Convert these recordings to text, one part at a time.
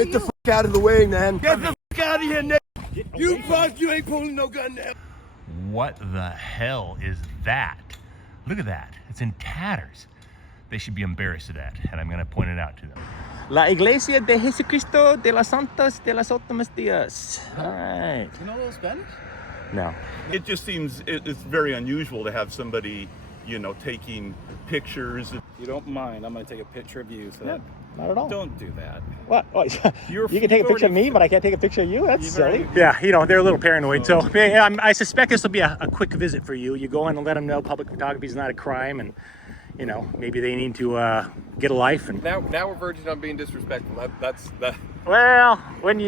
Get the fuck out of the way, man. Get the fuck out of here, Nick. You fuck, you ain't pulling no gun now. What the hell is that? Look at that. It's in tatters. They should be embarrassed of that, and I'm going to point it out to them. La Iglesia de Jesucristo de las Santas de las Últimas Días. All right. You know a little Spanish? No. It just seems it's very unusual to have somebody, you know, taking pictures. You don't mind, I'm going to take a picture of you. So No, not at all. Don't do that. What? Oh, You've you can take a picture of me, already- but I can't take a picture of you? That's You've silly. already- Yeah, you know, they're a little paranoid. So I suspect this will be a quick visit for you. You go in and let them know public photography is not a crime, and, you know, maybe they need to get a life. And Now we're verging on being disrespectful. That's well, when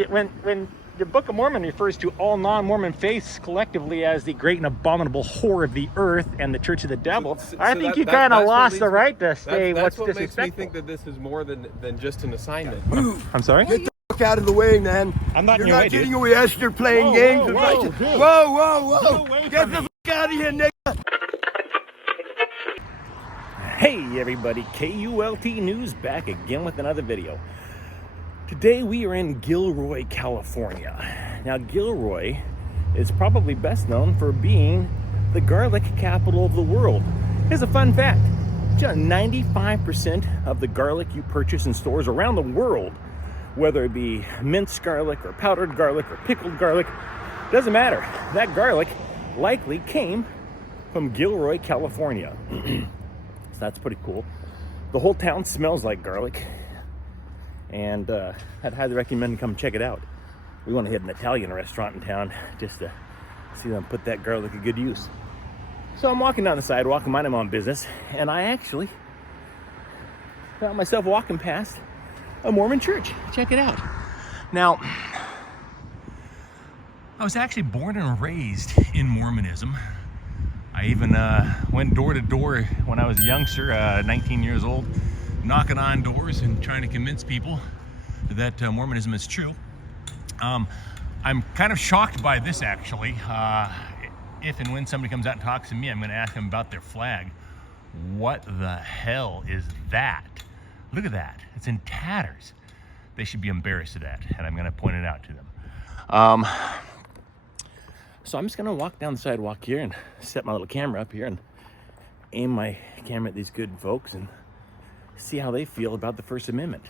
the Book of Mormon refers to all non-Mormon faiths collectively as the great and abominable whore of the earth and the church of the devil, I think you kind of lost the right to say what's that's what makes me disrespectful. think that this is more than just an assignment. I'm sorry? Get the fuck out of the way, man. I'm not in You're your not way, dude. getting away. Yes, you're playing Whoa, games. whoa, with whoa, license. dude. Whoa. Get the fuck out of here, Nick. Hey everybody, KULT News back again with another video. Today we are in Gilroy, California. Now Gilroy is probably best known for being the garlic capital of the world. Here's a fun fact. 95% of the garlic you purchase in stores around the world, whether it be minced garlic or powdered garlic or pickled garlic, doesn't matter. That garlic likely came from Gilroy, California. So that's pretty cool. The whole town smells like garlic, and I'd highly recommend you come check it out. We want to hit an Italian restaurant in town just to see them put that garlic to good use. So I'm walking down the sidewalk, minding my own business, and I actually found myself walking past a Mormon church. Check it out. Now, I was actually born and raised in Mormonism. I even went door to door when I was a youngster, 19 years old, knocking on doors and trying to convince people that Mormonism is true. I'm kind of shocked by this, actually. If and when somebody comes out and talks to me, I'm going to ask them about their flag. What the hell is that? Look at that. It's in tatters. They should be embarrassed of that, and I'm going to point it out to them. So I'm just gonna walk down the sidewalk here and set my little camera up here and aim my camera at these good folks and see how they feel about the First Amendment.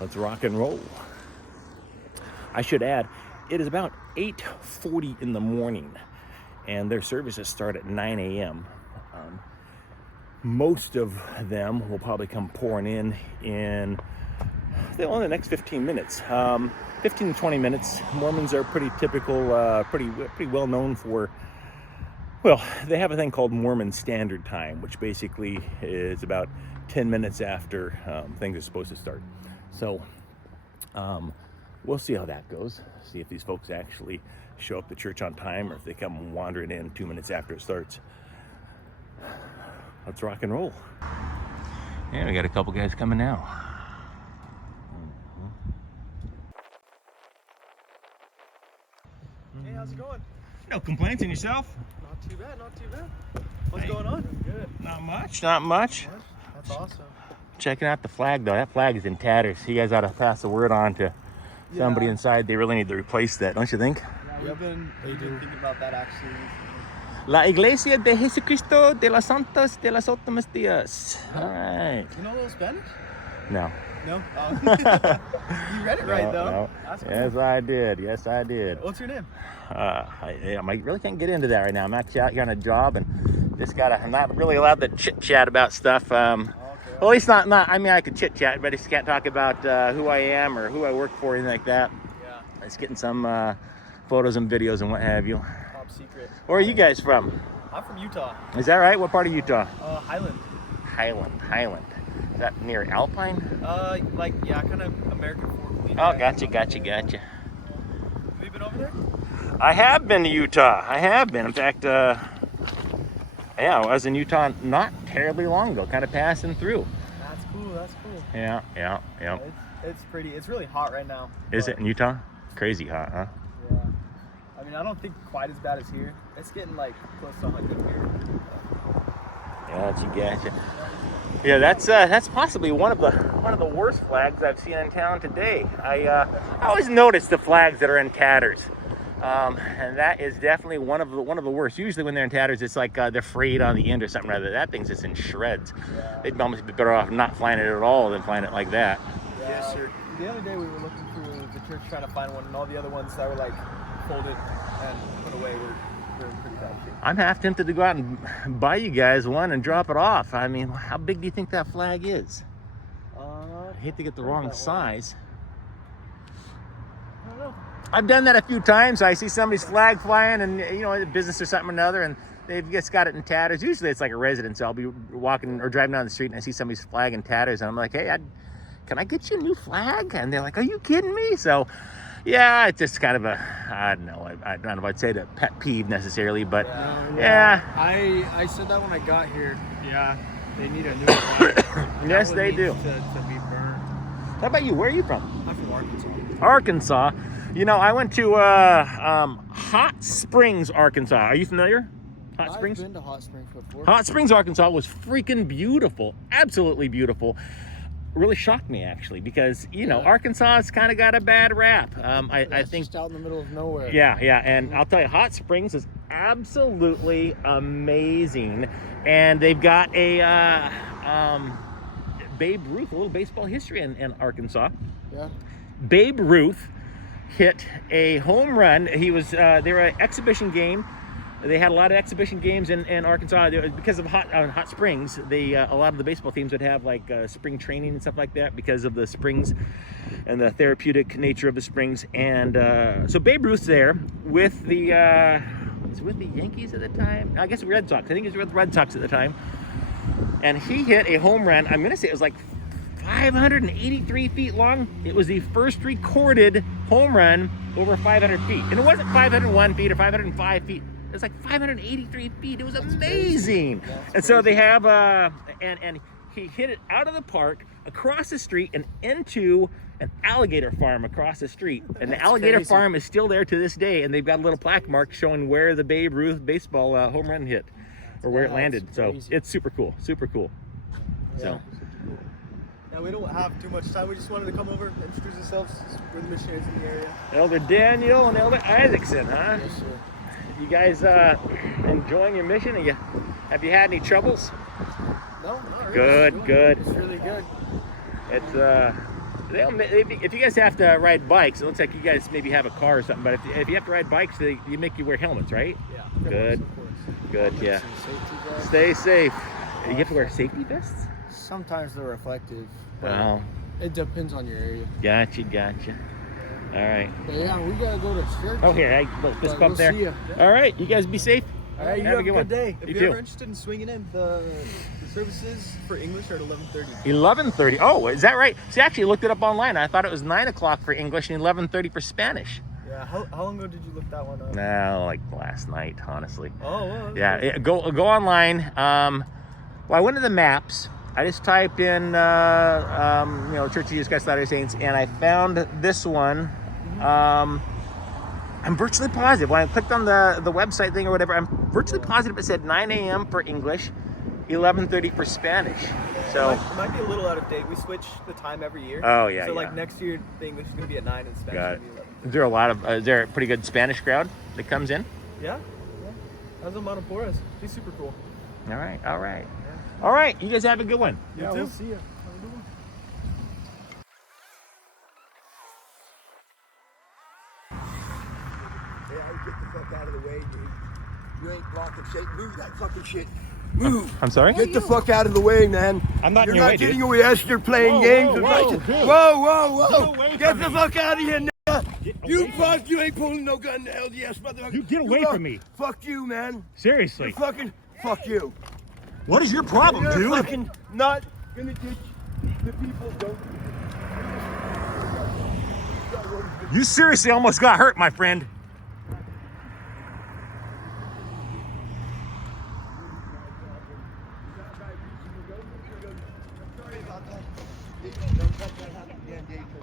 Let's rock and roll. I should add, it is about 8:40 in the morning and their services start at 9 a.m. Most of them will probably come pouring in the next 15 minutes. 15 to 20 minutes. Mormons are pretty typical, pretty well known for, well, they have a thing called Mormon Standard Time, which basically is about 10 minutes after things are supposed to start. So we'll see how that goes. See if these folks actually show up to church on time or if they come wandering in 2 minutes after it starts. Let's rock and roll. And we got a couple guys coming now. Hey, how's it going? No complaints in yourself? Not too bad, not too bad. What's going on? Good. Not much. Not much. That's awesome. Checking out the flag though. That flag is in tatters. You guys ought to pass the word on to somebody inside. They really need to replace that, don't you think? Yeah, we've been thinking about that actually. La Iglesia de Jesucristo de las Santas de las Últimas Días. All right. You know a little Spanish? No. No? You read it right though. No. That's cool. Yes, I did. Yes, I did. What's your name? I really can't get into that right now. I'm actually out here on a job and just I'm not really allowed to chit chat about stuff. Well, at least not. I mean, I could chit chat, but I just can't talk about who I am or who I work for, anything like that. Yeah. It's getting some photos and videos and what have you. Top secret. Where are you guys from? I'm from Utah. Is that right? What part of Utah? Highland. Highland. Is that near Alpine? Yeah, kind of American Fork. Oh, gotcha. Have you been over there? I have been to Utah. I have been. In fact, yeah, I was in Utah not terribly long ago, kind of passing through. That's cool, that's cool. Yeah. It's pretty, it's really hot right now. Is it in Utah? Crazy hot, huh? Yeah. I mean, I don't think quite as bad as here. It's getting like close to 100 here. Gotcha. Yeah, that's possibly one of the worst flags I've seen in town today. I always notice the flags that are in tatters, and that is definitely one of the worst. Usually when they're in tatters, it's like they're frayed on the end or something. Rather, that thing's just in shreds. Yeah. They'd almost be better off not flying it at all than flying it like that. Yeah. Yes, sir. The other day we were looking through the church trying to find one, and all the other ones that were like folded and put away were in pretty bad shape. I'm half tempted to go out and buy you guys one and drop it off. I mean, how big do you think that flag is? I hate to get the wrong size. I don't know. I've done that a few times. I see somebody's flag flying, and you know, a business or something or another, and they've just got it in tatters. Usually it's like a residence. I'll be walking or driving down the street and I see somebody's flag in tatters, and I'm like, hey, can I get you a new flag? And they're like, are you kidding me? So yeah, it's just kind of a, I don't know if I'd say that pet peeve necessarily, but yeah. I said that when I got here. Yeah, they need a new flag. Yes, they do. To be burned. How about you? Where are you from? I'm from Arkansas. Arkansas. You know, I went to Hot Springs, Arkansas. Are you familiar? Hot Springs? I've been to Hot Springs before. Hot Springs, Arkansas was freaking beautiful. Absolutely beautiful. Really shocked me, actually, because, you know, Arkansas has kind of got a bad rap. I think just out in the middle of nowhere. Yeah, and I'll tell you, Hot Springs is absolutely amazing. And they've got a Babe Ruth, a little baseball history in Arkansas. Yeah. Babe Ruth hit a home run. They were an exhibition game. They had a lot of exhibition games in Arkansas because of Hot Springs. A lot of the baseball teams would have like spring training and stuff like that because of the springs and the therapeutic nature of the springs. And so Babe Ruth's there with was it with the Yankees at the time? I guess Red Sox. I think he was with the Red Sox at the time. And he hit a home run. I'm going to say it was like 583 feet long. It was the first recorded home run over 500 feet. And it wasn't 501 feet or 505 feet. It was like 583 feet. It was amazing. And so they have, and he hit it out of the park, across the street, and into an alligator farm across the street. And the alligator farm is still there to this day. And they've got a little plaque mark showing where the Babe Ruth baseball home run hit, or where it landed. So it's super cool, super cool. So. Now, we don't have too much time. We just wanted to come over, introduce ourselves. We're the missionaries in the area. Elder Daniel and Elder Isaacson, huh? Yes, sir. You guys enjoying your mission? Have you had any troubles? No, not really. Good. It's really good. It's if you guys have to ride bikes, it looks like you guys maybe have a car or something. But if you have to ride bikes, they make you wear helmets, right? Yeah. Good. Of course. Good. Yeah. Safety vests. Stay safe. You have to wear safety vests? Sometimes they're reflective. But Oh. It depends on your area. Gotcha. All right. But yeah, we gotta go to church. Oh, here, fist But bump there. see ya. All right, you guys be safe. All right, you Have have a good one. day. You If you're too. ever interested in swinging in, the services for English are at 11:30. 11:30. Oh, is that right? See, I actually looked it up online. I thought it was 9 o'clock for English and 11:30 for Spanish. Yeah. How long ago did you look that one up? No, like last night, honestly. Oh, well. Yeah, go online. Well, I went to the maps. I just typed in, Church of Jesus Christ of Latter-day Saints, and I found this one. I'm virtually positive. When I clicked on the website thing or whatever, I'm virtually positive it said 9 a.m. for English, 11:30 for Spanish. So It might be a little out of date. We switch the time every year. Oh, yeah, So yeah. like next year, the English is gonna be at 9 and Spanish Got is it. gonna be 11. is there a pretty good Spanish crowd that comes in? Yeah. How's the Monoporas? She's super cool. All right. You guys have a good one. You too. We'll see ya. Get the fuck out of the way, dude. You ain't blocking shit. Move that fucking shit. Move. I'm sorry? Get the fuck out of the way, man. I'm not in You're your not way, dude. getting away. Yes, you're playing Whoa, games. whoa, with whoa, Russians. dude. Whoa. away Get from the me. fuck out of here, nigga. You fuck. You ain't pulling no gun to hell. Yes, motherfucker. You get away from me. Fuck you, man. Seriously. You're fucking. Fuck you. What is your problem, You're dude? fucking not gonna get the people. Don't. You seriously almost got hurt, my friend.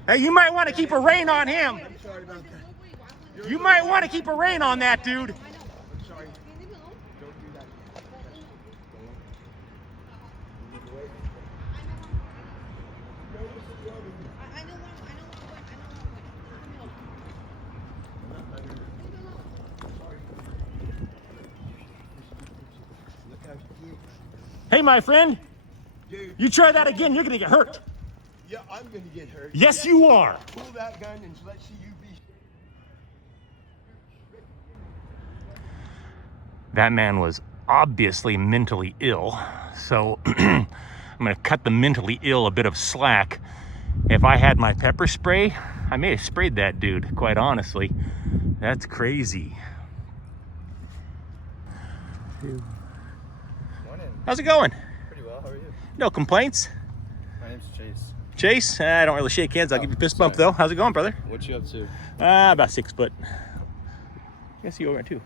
Hey, you might want to keep a rein on him. You might want to keep a rein on that, dude. Sorry. Don't do that. Hey, my friend, Dude. you try that again, you're gonna get hurt. Yeah, I'm gonna get hurt. Yes, you are. Pull that gun and let's see you be. That man was obviously mentally ill, so I'm gonna cut the mentally ill a bit of slack. If I had my pepper spray, I may have sprayed that dude, quite honestly. That's crazy. Morning. How's it going? Pretty well. How are you? No complaints? My name's Chase. Chase? I don't really shake hands. I'll give you a fist bump, though. How's it going, brother? What you up to? About 6 foot. Yes, you are too.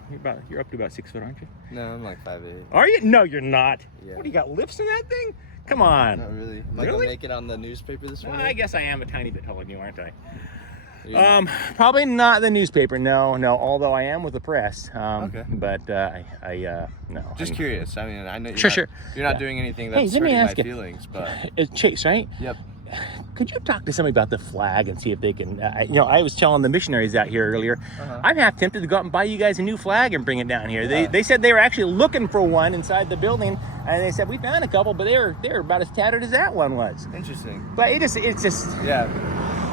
You're up to about 6 foot, aren't you? No, I'm like 5'8". Are you? No, you're not. Yeah. What, do you got lifts in that thing? Come on. Not really. Am I Really? gonna make it on the newspaper this morning? I guess I am a tiny bit taller than you, aren't I? Yeah. Probably not the newspaper. No. Although I am with the press. Okay. But no. Just curious. I mean, I know Sure. you're not Yeah. doing anything Hey, that's let me hurting my ask you. feelings, but It's Chase, right? yep. Could you talk to somebody about the flag and see if they can? I was telling the missionaries out here earlier. Uh-huh. I'm half tempted to go out and buy you guys a new flag and bring it down here. They said they were actually looking for one inside the building, and they said we found a couple, but they were about as tattered as that one was. Interesting. But it's just. Yeah.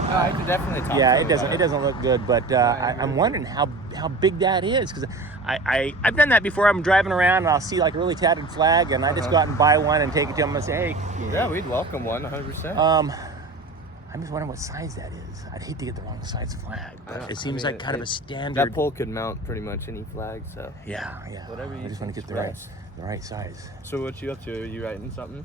I could definitely talk Yeah, to him about it doesn't look good, but I agree I'm with wondering how big that is, because I've done that before. I'm driving around and I'll see like a really tattered flag, and I just go out and buy one and take it to them and say, hey. Yeah, we'd welcome one, 100%. I'm just wondering what size that is. I'd hate to get the wrong size flag, but I it seems mean, like kind of a that standard. pole could mount pretty much any flag, so. Yeah. Whatever I you just want to get think's the right size. So what you up to? Are you writing something?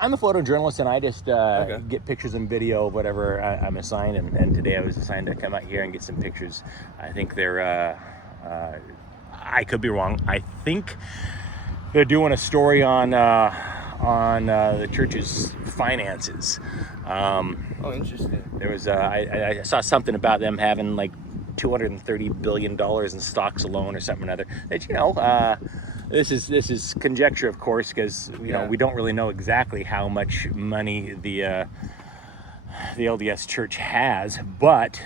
I'm a photojournalist, and I just Okay. get pictures and video of whatever I'm assigned. And today I was assigned to come out here and get some pictures. I think they're, I could be wrong. I think they're doing a story on the church's finances. Oh, interesting. There was I saw something about them having like $230 billion in stocks alone or something or other. That this is conjecture, of course, because we don't really know exactly how much money the LDS Church has, but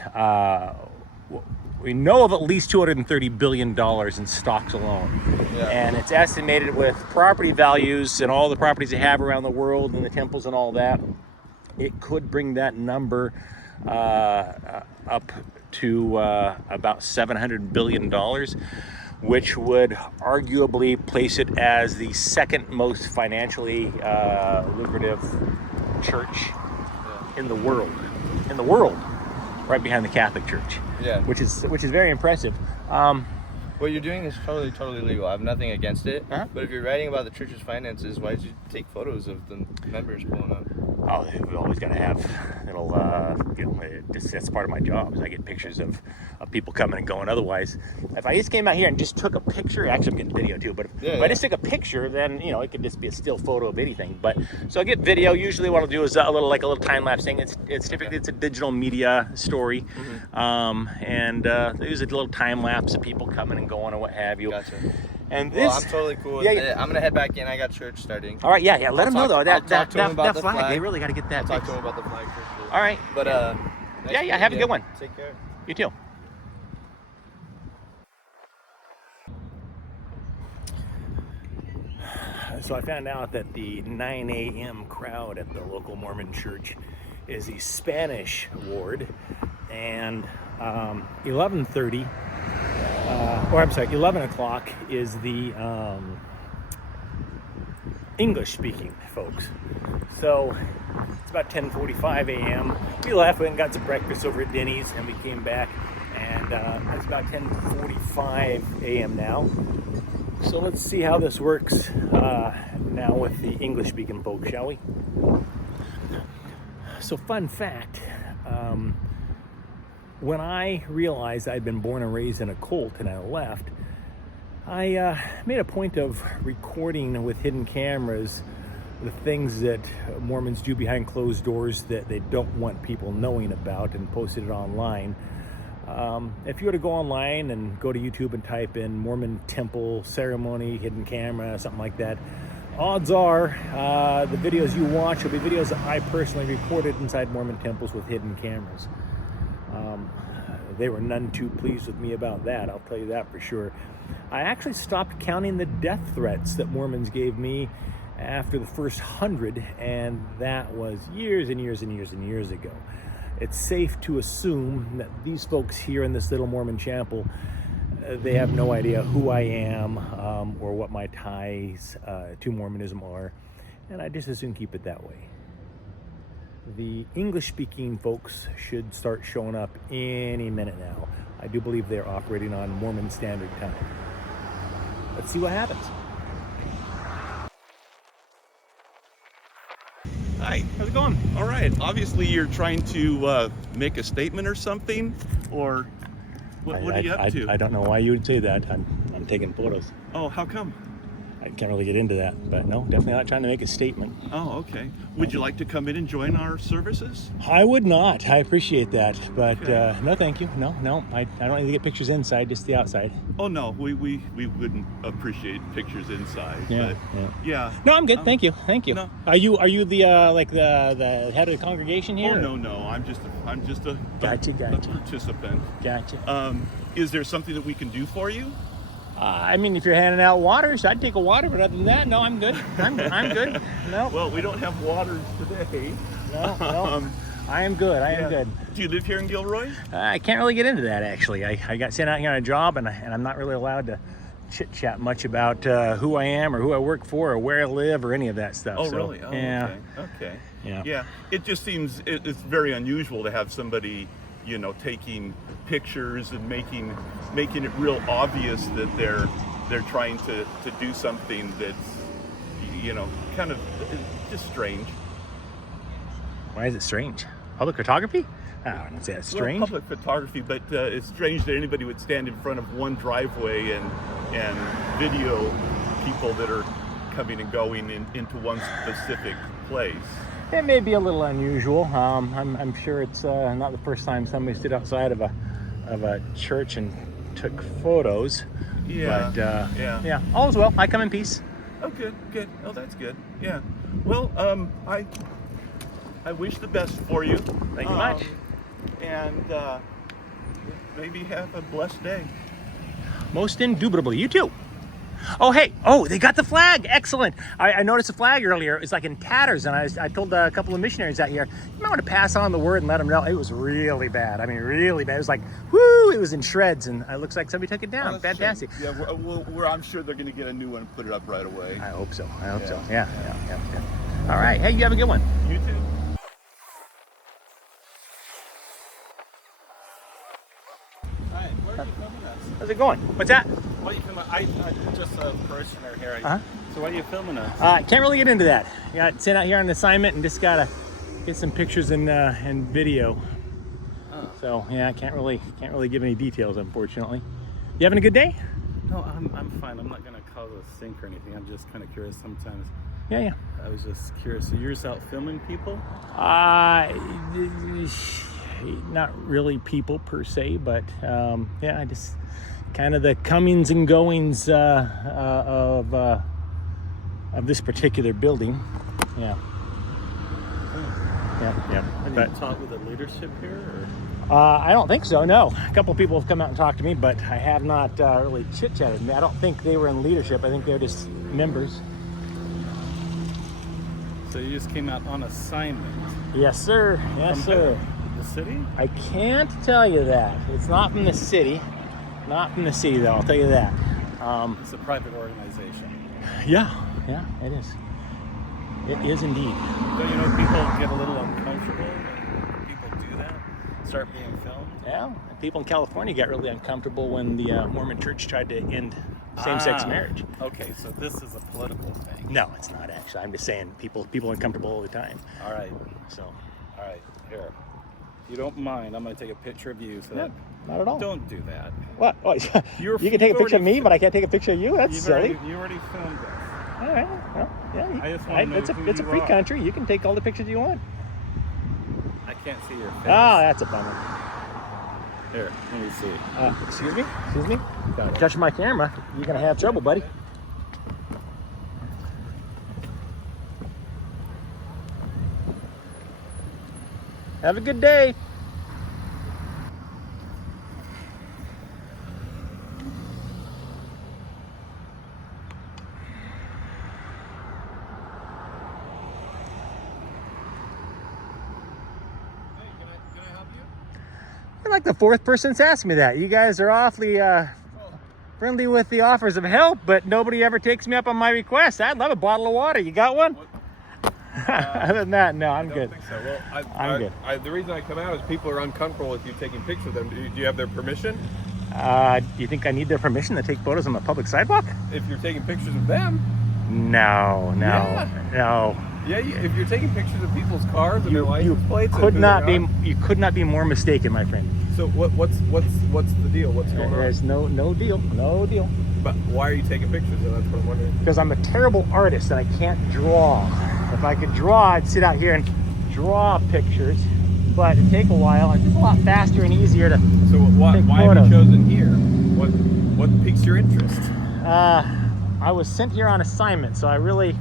we know of at least $230 billion in stocks alone. Yeah. And it's estimated with property values and all the properties they have around the world and the temples and all that, it could bring that number up to about $700 billion, which would arguably place it as the second most financially lucrative church in the world. Right behind the Catholic Church. Yeah. Which is very impressive. What you're doing is totally legal. I have nothing against it. Uh-huh. But if you're writing about the church's finances, why did you take photos of the members pulling up? Oh, we always got to have, that's part of my job, is I get pictures of people coming and going. Otherwise, if I just came out here and just took a picture, actually I'm getting video too, but if I just took a picture, then, it could just be a still photo of anything. But, so I get video. Usually what I'll do is a little time-lapse thing. It's typically, it's a digital media story. Mm-hmm. And they use a little time-lapse of people coming and going or what have you. Gotcha. And this, Well, I'm totally cool with it. I'm gonna head back in. I got church starting. All right, yeah. Let them know though. That talk to him about the flag, flag. they really got to get that. I'll talk to him about the flag for sure. All right. But nice yeah. Have a good one. Take care. You too. So I found out that the 9 a.m. crowd at the local Mormon church is the Spanish ward, and 11:30. 11 o'clock is the English-speaking folks. So it's about 10:45 a.m. We left, went and got some breakfast over at Denny's, and we came back, and it's about 10:45 a.m. now. So let's see how this works now with the English-speaking folks, shall we? So fun fact, when I realized I'd been born and raised in a cult and I left, I made a point of recording with hidden cameras the things that Mormons do behind closed doors that they don't want people knowing about, and posted it online. If you were to go online and go to YouTube and type in Mormon temple ceremony, hidden camera, something like that, odds are the videos you watch will be videos that I personally recorded inside Mormon temples with hidden cameras. they were none too pleased with me about that, I'll tell you that for sure. I actually stopped counting the death threats that Mormons gave me after the first 100, and that was years and years and years and years ago. It's safe to assume that these folks here in this little Mormon chapel, they have no idea who I am or what my ties to Mormonism are, and I just as soon keep it that way. The English-speaking folks should start showing up any minute now. I do believe they're operating on Mormon Standard Time. Let's see what happens. Hi, how's it going? All right. Obviously, you're trying to make a statement or something, or what are you up to? I don't know why you would say that. I'm taking photos. Oh, how come? I can't really get into that, but no, definitely not trying to make a statement. Oh, okay. Would you like to come in and join our services? I would not. I appreciate that, but Okay. no, thank you. No, I don't need to get pictures inside, just the outside. Oh no, we wouldn't appreciate pictures inside. Yeah, but yeah. No, I'm good. Thank you. No. Are you the like the head of the congregation here? Oh no, I'm just a Gotcha. a participant. Gotcha. Is there something that we can do for you? I mean, if you're handing out waters, I'd take a water, but other than that, no, I'm good. I'm good. No. Well, we don't have waters today. No. I am good. I am good. Do you live here in Gilroy? I can't really get into that, actually. I got sent out here on a job, and I'm not really allowed to chit-chat much about who I am or who I work for or where I live or any of that stuff. Oh, So, really? Oh, yeah. Okay. Yeah. It just seems it's very unusual to have somebody, taking pictures and making it real obvious that they're trying to do something that's, kind of just strange. Why is it strange? Public photography? I wouldn't say that's strange. Well, public photography, but it's strange that anybody would stand in front of one driveway and video people that are coming and going into one specific place. It may be a little unusual. I'm sure it's not the first time somebody stood outside of a church and took photos. Yeah. But yeah. All's well. I come in peace. Oh, good. Oh, that's good. Yeah. Well, I wish the best for you. Thank you much. And maybe have a blessed day. Most indubitably. You too. Oh, hey. Oh, they got the flag. Excellent. I noticed the flag earlier. It's like in tatters, and I told a couple of missionaries out here, you might want to pass on the word and let them know. It was really bad. I mean, really bad. It was like, whoo, it was in shreds, and it looks like somebody took it down. Fantastic. Yeah, I'm sure they're going to get a new one and put it up right away. I hope so. So. Yeah. All right. Hey, you have a good one. You too. Hi, where are you filming us? How's it going? What's that? What are you filming? I'm just a parishioner here. Uh-huh. So why are you filming us? Can't really get into that. Got sent out here on an assignment and just gotta get some pictures and video. Oh. So yeah, I can't really give any details, unfortunately. You having a good day? No, I'm fine. I'm not gonna cause a stink or anything. I'm just kind of curious sometimes. Yeah. I was just curious. So you're just out filming people? Not really people per se, but yeah, I just kind of the comings and goings of this particular building. Yeah. And you talk with the leadership here, or? I don't think so, no. A couple people have come out and talked to me, but I have not really chit-chatted. I don't think they were in leadership. I think they're just members. So you just came out on assignment? Yes, sir. Yes, From sir. The city? I can't tell you that. It's not from the city. Not from the city, though, I'll tell you that. It's a private organization. Yeah, it is. It is indeed. So, people get a little uncomfortable when people do that, start being filmed. Yeah, and people in California got really uncomfortable when the Mormon Church tried to end same-sex marriage. Okay, so this is a political thing. No, it's not actually. I'm just saying people are uncomfortable all the time. All right, So, here. If you don't mind, I'm going to take a picture of you. So no, not at all. don't do that. What? Oh, You're- you can take a you've picture of already- me, but I can't take a picture of you? That's silly. You already filmed us. All right. Well, yeah. I just wanna know it's a who you free are. country. You can take all the pictures you want. I can't see your face. Oh, that's a bummer. Here, let me see. Excuse me? Excuse me? Got it. Touch my camera. You're going to have trouble, buddy. Have a good day. like the fourth person that's asked me that. You guys are awfully friendly with the offers of help, but nobody ever takes me up on my request. I'd love a bottle of water. You got one? Other than that, no, I'm good. I don't think so. Well, I'm good. The reason I come out is people are uncomfortable with you taking pictures of them. Do you have their permission? Do you think I need their permission to take photos on the public sidewalk? If you're taking pictures of them. No. Yeah, if you're taking pictures of people's cars and their You license plates, could and not who they be. are. You could not be more mistaken, my friend. So what's the deal? What's going on? There's no deal. No deal. But why are you taking pictures? That's what I'm wondering. Because I'm a terrible artist and I can't draw. If I could draw, I'd sit out here and draw pictures, but it'd take a while. It's just a lot faster and easier to So why take have photos. you chosen here? What piques your interest? I was sent here on assignment, so I really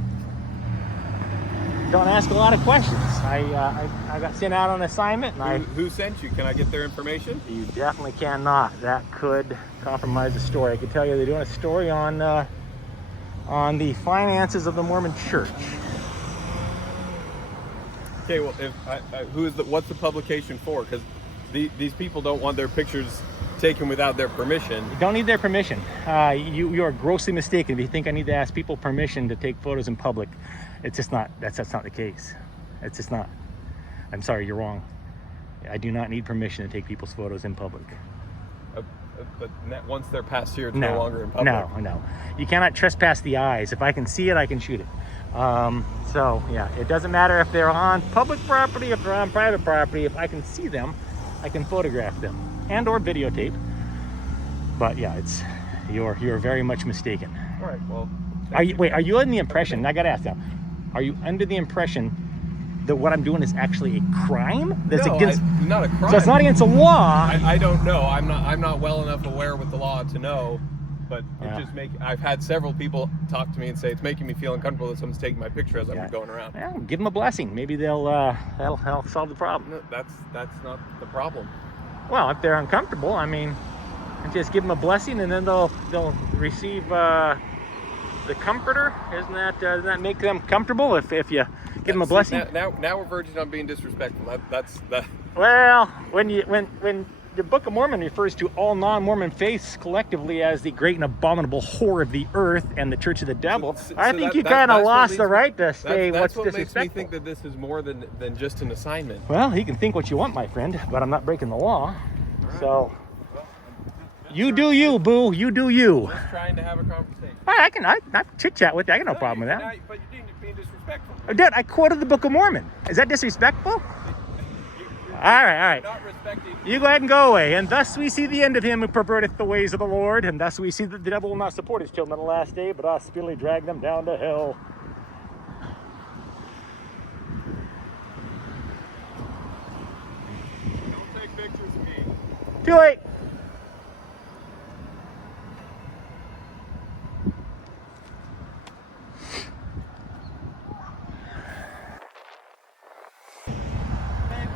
don't ask a lot of questions. I got sent out on assignment, and Who sent you? Can I get their information? you definitely cannot. That could compromise the story. I could tell you they're doing a story on the finances of the Mormon Church. Okay, well, what's the publication for? Because these people don't want their pictures taken without their permission. You don't need their permission. You are grossly mistaken if you think I need to ask people permission to take photos in public. It's just not. That's not the case. It's just not. I'm sorry, you're wrong. I do not need permission to take people's photos in public. But once they're past here, it's no longer in public. No. You cannot trespass the eyes. If I can see it, I can shoot it. So yeah, it doesn't matter if they're on public property, if they're on private property. If I can see them, I can photograph them and or videotape. But yeah, you're very much mistaken. All right. Well. Are you under the impression? I gotta ask now. Are you under the impression that what I'm doing is actually a crime? That's against. Not a crime. So it's not against the law. I don't know. I'm not well enough aware with the law to know. But Yeah. it just I've had several people talk to me and say it's making me feel uncomfortable that someone's taking my picture as I'm going around. Yeah, give them a blessing. Maybe that'll solve the problem. No, that's not the problem. Well, if they're uncomfortable, I mean, just give them a blessing, and then they'll receive the comforter. Doesn't that make them comfortable if you give them a blessing? Now we're verging on being disrespectful. That's. Well, when the Book of Mormon refers to all non-Mormon faiths collectively as the great and abominable whore of the earth and the church of the devil, I think you kind of lost the right to say what's disrespectful. That's what makes me think that this is more than just an assignment. Well, you can think what you want, my friend, but I'm not breaking the law. So, you do you, boo. You do you. Just trying to have a conversation. I can chit-chat with you. I got no problem with that. But you're being disrespectful. Dude, I quoted the Book of Mormon. Is that disrespectful? All right. Not respecting. You go ahead and go away. And thus we see the end of him who perverteth the ways of the Lord. And thus we see that the devil will not support his children on the last day, but us speedily drag them down to hell. Don't take pictures of me. Too late.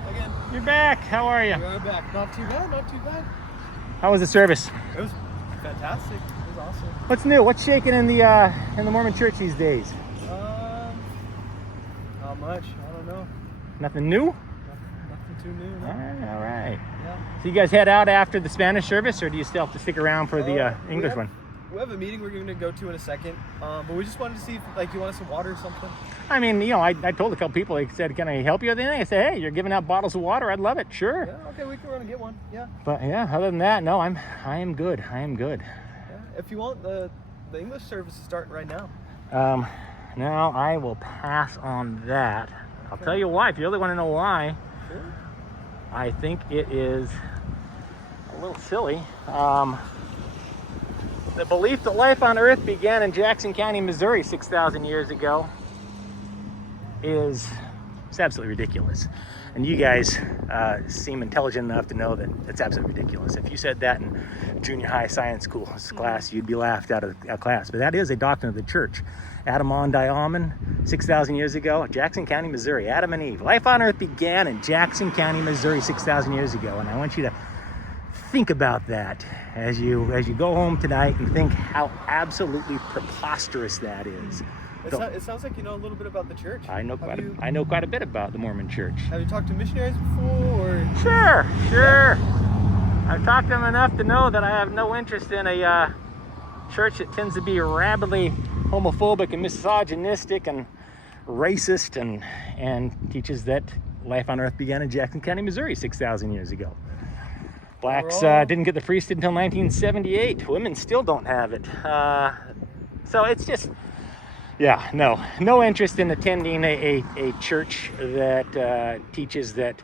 Again. You're back. How are you? I'm back. Not too bad. How was the service? It was fantastic. It was awesome. What's new? What's shaking in the Mormon church these days? Not much. I don't know. Nothing new? Nothing too new. No. All right. Yeah. So you guys head out after the Spanish service, or do you still have to stick around for the English one? We have a meeting we're going to go to in a second, but we just wanted to see if you want some water or something. I mean, I told a couple people, they said, can I help you with anything? I said, hey, you're giving out bottles of water. I'd love it. Sure. Yeah, okay, we can run and get one. Yeah. But yeah, other than that, no, I am good. Yeah. If you want, the English service is starting right now. Now I will pass on that. I'll tell you why. If you really want to know why, Sure. I think it is a little silly. The belief that life on Earth began in Jackson County, Missouri 6,000 years ago is absolutely ridiculous. And you guys seem intelligent enough to know that it's absolutely ridiculous. If you said that in junior high science class, you'd be laughed out of class. But that is a doctrine of the church. Adam on Diamond, 6,000 years ago, Jackson County, Missouri, Adam and Eve. Life on Earth began in Jackson County, Missouri 6,000 years ago. And I want you to think about that as you go home tonight and think how absolutely preposterous that is. It sounds like you know a little bit about the church. I know quite a bit about the Mormon Church. Have you talked to missionaries before? Or? Sure. I've talked to them enough to know that I have no interest in a church that tends to be rabidly homophobic and misogynistic and racist and teaches that life on earth began in Jackson County, Missouri 6,000 years ago. Blacks didn't get the priesthood until 1978. Women still don't have it. So it's just, yeah, no interest in attending a church that teaches that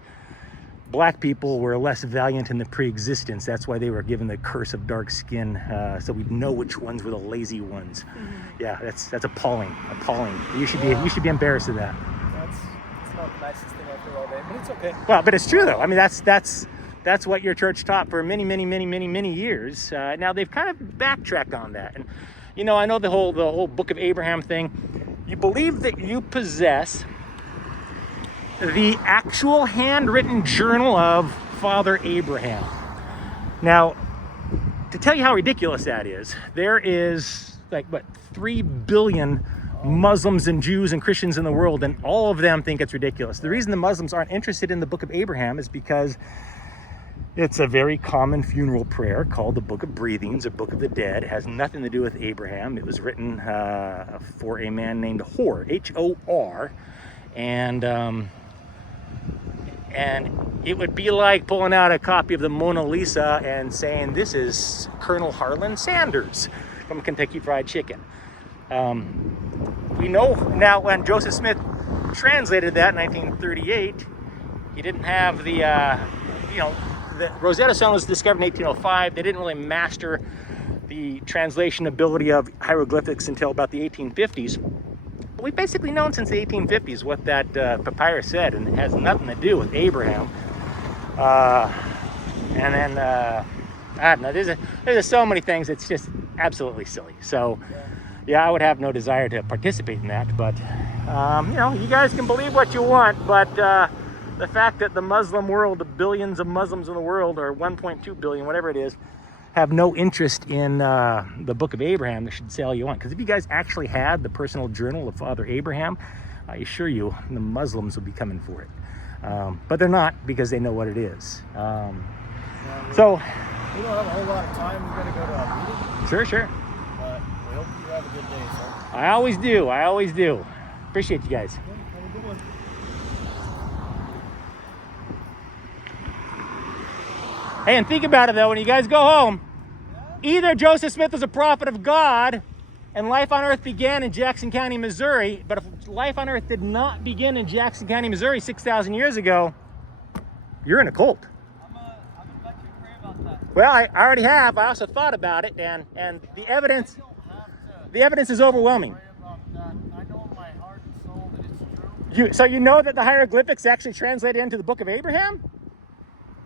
black people were less valiant in the pre-existence. That's why they were given the curse of dark skin, so we'd know which ones were the lazy ones. Yeah, that's appalling. You should be embarrassed of that. That's not the nicest thing I've heard all day, but it's okay. Well, but it's true though. I mean, that's what your church taught for many years. Now they've kind of backtracked on that, and you know, I know the whole Book of Abraham thing. You believe that you possess the actual handwritten journal of Father Abraham. Now, to tell you how ridiculous that is, there is like 3 billion Muslims and Jews and Christians in the world, and all of them think it's ridiculous. The reason the Muslims aren't interested in the Book of Abraham is because it's a very common funeral prayer called the Book of Breathings, or Book of the Dead. It has nothing to do with Abraham. It was written for a man named Hor, H-O-R, and it would be like pulling out a copy of the Mona Lisa and saying, this is Colonel Harlan Sanders from Kentucky Fried Chicken. We know now when Joseph Smith translated that in 1938, he didn't have the Rosetta Stone was discovered in 1805. They didn't really master the translation ability of hieroglyphics until about the 1850s. We've basically known since the 1850s what that papyrus said, and it has nothing to do with Abraham. And then, I don't know, there's so many things, it's just absolutely silly. So, yeah, I would have no desire to participate in that, but, you know, you guys can believe what you want, but the fact that the Muslim world, the billions of Muslims in the world, or 1.2 billion, whatever it is, have no interest in the Book of Abraham, that should say all you want. Because if you guys actually had the personal journal of Father Abraham, I assure you the Muslims would be coming for it. But they're not, because they know what it is. So we don't have a whole lot of time. We're going to go to a meeting. Sure. But we hope you have a good day, sir. I always do. Appreciate you guys. Okay, have a good one. Hey, and think about it though, when you guys go home, either Joseph Smith was a prophet of God and life on earth began in Jackson County, Missouri, but if life on earth did not begin in Jackson County, Missouri 6,000 years ago, you're in a cult. I'm gonna let you pray about that. Well, I already have. I also thought about it, and the evidence is overwhelming. Pray about that. I know in my heart and soul that it's true. So you know that the hieroglyphics actually translated into the Book of Abraham?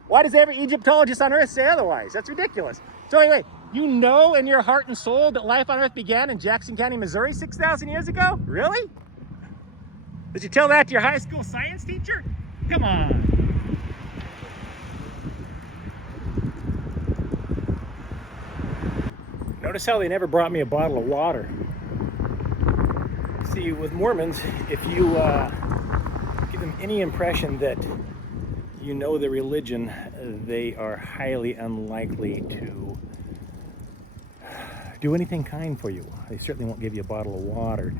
Why does every Egyptologist on earth say otherwise? That's ridiculous. So anyway, you know in your heart and soul that life on earth began in Jackson County, Missouri 6,000 years ago? Really? Did you tell that to your high school science teacher? Come on. Notice how they never brought me a bottle of water. See, with Mormons, if you give them any impression that you know the religion, they are highly unlikely to do anything kind for you. They certainly won't give you a bottle of water.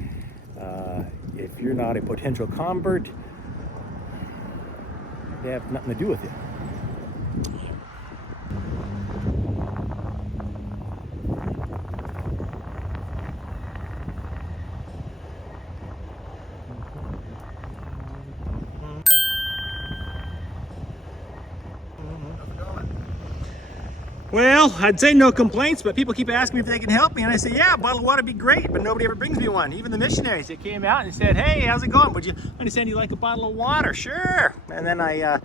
If you're not a potential convert, they have nothing to do with you. Well, I'd say no complaints, but people keep asking me if they can help me, and I say, yeah, a bottle of water would be great, but nobody ever brings me one. Even the missionaries, they came out and said, hey, how's it going? Would you understand you like a bottle of water? Sure. And then I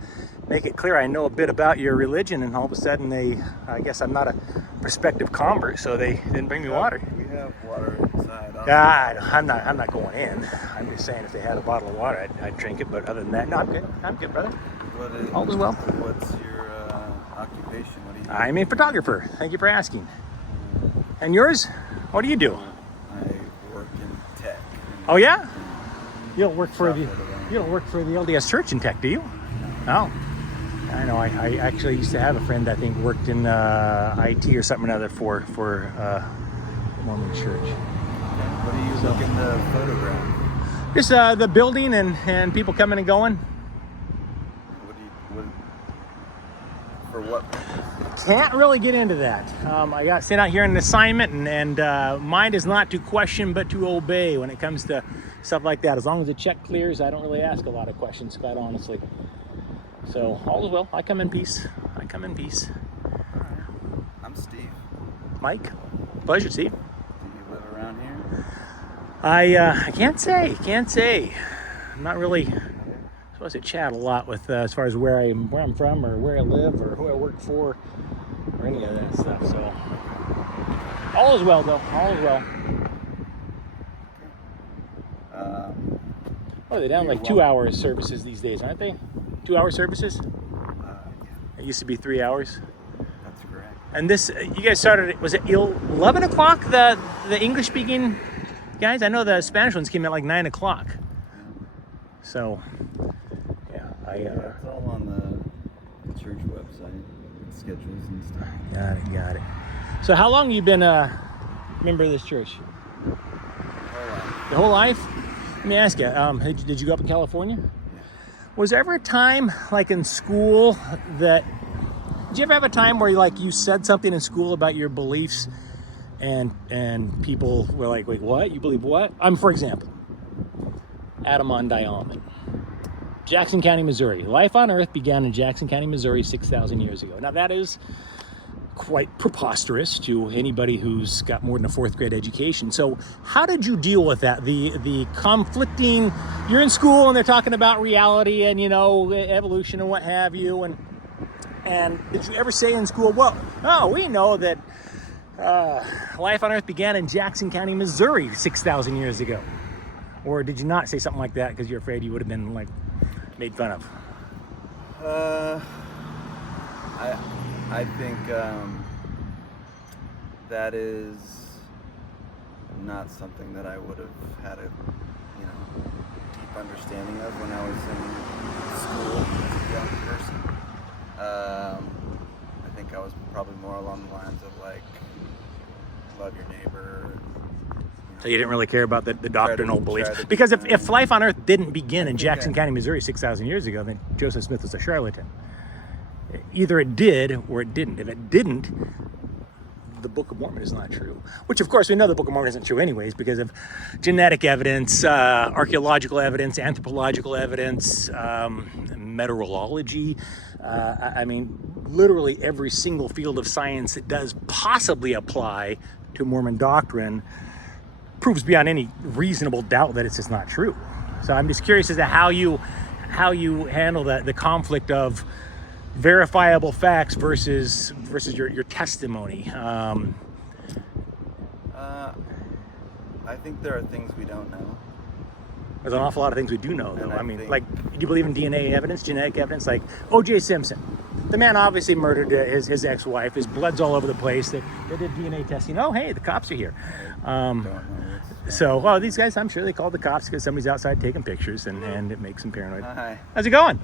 make it clear I know a bit about your religion, and all of a sudden I guess I'm not a prospective convert, so they didn't bring me water. We have water inside. I'm not going in. I'm just saying if they had a bottle of water, I'd drink it, but other than that, no, I'm good, brother. All is well. What's your occupation? What do you do? I'm a photographer. Thank you for asking. And yours? What do you do? I work in tech. Oh yeah? You don't work for the LDS Church in tech, do you? Oh. I know. I actually used to have a friend I think worked in IT or something or other for Mormon church. What are you looking to photograph? Just the building and people coming and going. For what purpose? Can't really get into that. I got sent out here on an assignment, and mine is not to question but to obey when it comes to stuff like that. As long as the check clears, I don't really ask a lot of questions, quite honestly. So all is well. I come in peace. I come in peace. I'm Steve. Mike, pleasure, Steve. Do you live around here? I can't say. I'm not really supposed to chat a lot with as far as where I'm from or where I live or who I work for or any of that stuff. So all is well, though. All is well. Oh, they're down like 2 hour services these days, aren't they? 2 hour services? It used to be 3 hours. That's correct. And this, you guys started, was it 11 o'clock, the English speaking guys? I know the Spanish ones came at like 9 o'clock. So, yeah, It's all on the church website, schedules and stuff. got it. So how long you been a member of this church? Your whole life? Let me ask you, did you grow up in California? Yeah. Was there ever a time, like in school, did you ever have a time where you said something in school about your beliefs and people were like, wait, what? You believe what? For example, Adamon Diamond. Jackson County, Missouri. Life on Earth began in Jackson County, Missouri 6,000 years ago. Now that is quite preposterous to anybody who's got more than a 4th grade education. So how did you deal with that? The conflicting, you're in school and they're talking about reality and, evolution and what have you. And did you ever say in school, we know that life on Earth began in Jackson County, Missouri 6,000 years ago? Or did you not say something like that because you're afraid you would have been made fun of? I think that is not something that I would have had a deep understanding of when I was in school as a young person. I think I was probably more along the lines of love your neighbor. So you didn't really care about the doctrinal beliefs? Because if life on Earth didn't begin in Jackson County, Missouri 6,000 years ago, then Joseph Smith was a charlatan. Either it did or it didn't. If it didn't, the Book of Mormon is not true. Which, of course, we know the Book of Mormon isn't true anyways because of genetic evidence, archaeological evidence, anthropological evidence, meteorology. Literally every single field of science that does possibly apply to Mormon doctrine proves beyond any reasonable doubt that it's just not true. So I'm just curious as to how you handle the conflict of verifiable facts versus your testimony. I think there are things we don't know. There's an awful lot of things we do know, though. And do you believe in DNA evidence, genetic evidence? Like O.J. Simpson. The man obviously murdered his ex-wife. His blood's all over the place. They did DNA testing. Oh, hey, the cops are here. So, these guys, I'm sure they called the cops because somebody's outside taking pictures, and it makes them paranoid. Hi. How's it going?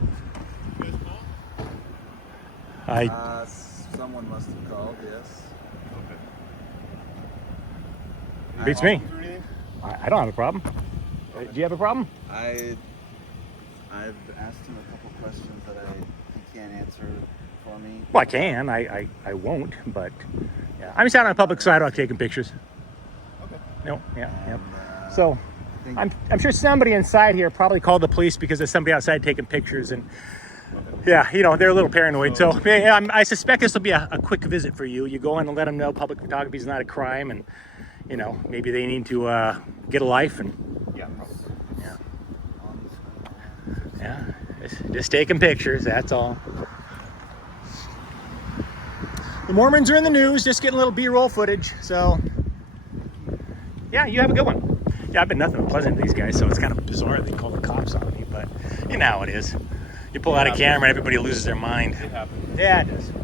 Someone must have called, yes. Beats me. I don't have a problem. Do you have a problem? I've asked him a couple questions that he can't answer for me. Well, I can. I won't, but yeah. I'm just out on a public sidewalk taking pictures. Okay. No, yeah. And, So I'm sure somebody inside here probably called the police because there's somebody outside taking pictures, and yeah, they're a little paranoid. So I suspect this will be a quick visit for you. You go in and let them know public photography is not a crime, and maybe they need to get a life, and just taking pictures. That's all. The Mormons are in the news, just getting a little B-roll footage. So yeah, you have a good one. Yeah, I've been nothing but pleasant to these guys, so it's kind of bizarre they call the cops on me, but you know how it is. You pull out a camera and everybody loses their mind. It happens. Yeah, it does. All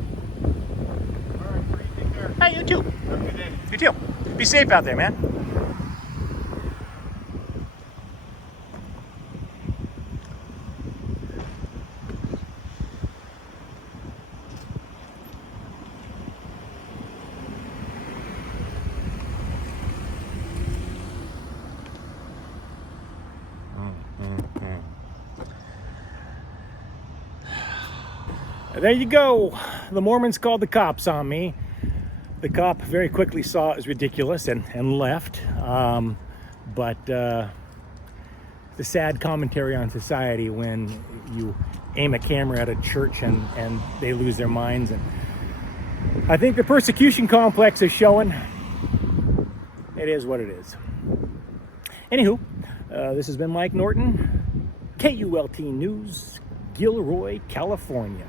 right, Bree, take care. Hey, you too. Have a good day. You too. Be safe out there, man. there you go. The Mormons called the cops on me. The cop very quickly saw it was ridiculous and left. But the sad commentary on society when you aim a camera at a church and they lose their minds. And I think the persecution complex is showing. It is what it is. Anywho, this has been Mike Norton, KULT News, Gilroy, California.